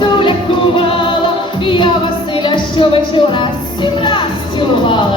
совлякувала, я Василя щовечора сім раз цілувала.